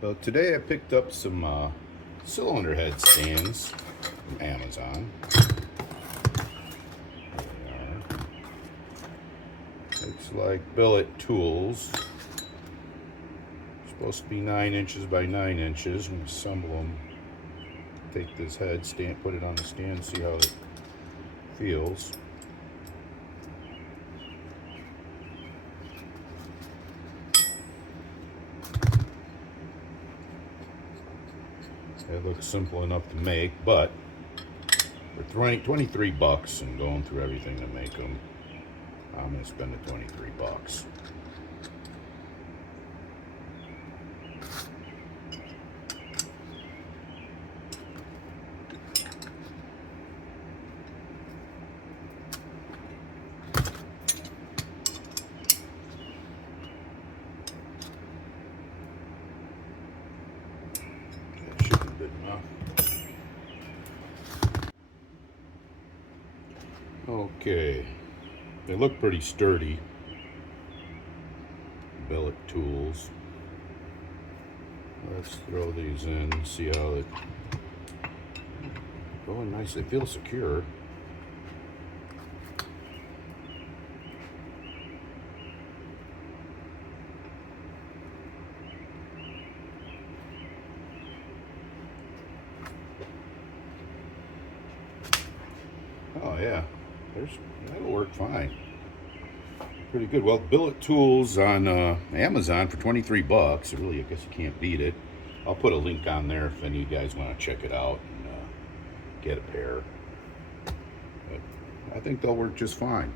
Well, today I picked up some cylinder head stands from Amazon. They are. Looks like Bilitools. Supposed to be 9 inches by 9 inches. And assemble them. Take this head stand, put it on the stand, see how it feels. It looks simple enough to make, but for 23 bucks and going through everything to make them, I'm going to spend the 23 bucks. That should be good enough. Okay, they look pretty sturdy. Bilitools. Let's throw these in, see how it. Going nice. They feel secure. Oh yeah, that'll work fine. Pretty good. Well, Bilitools on Amazon for 23 bucks. Really, I guess you can't beat it. I'll put a link on there if any of you guys want to check it out and get a pair. But I think they'll work just fine.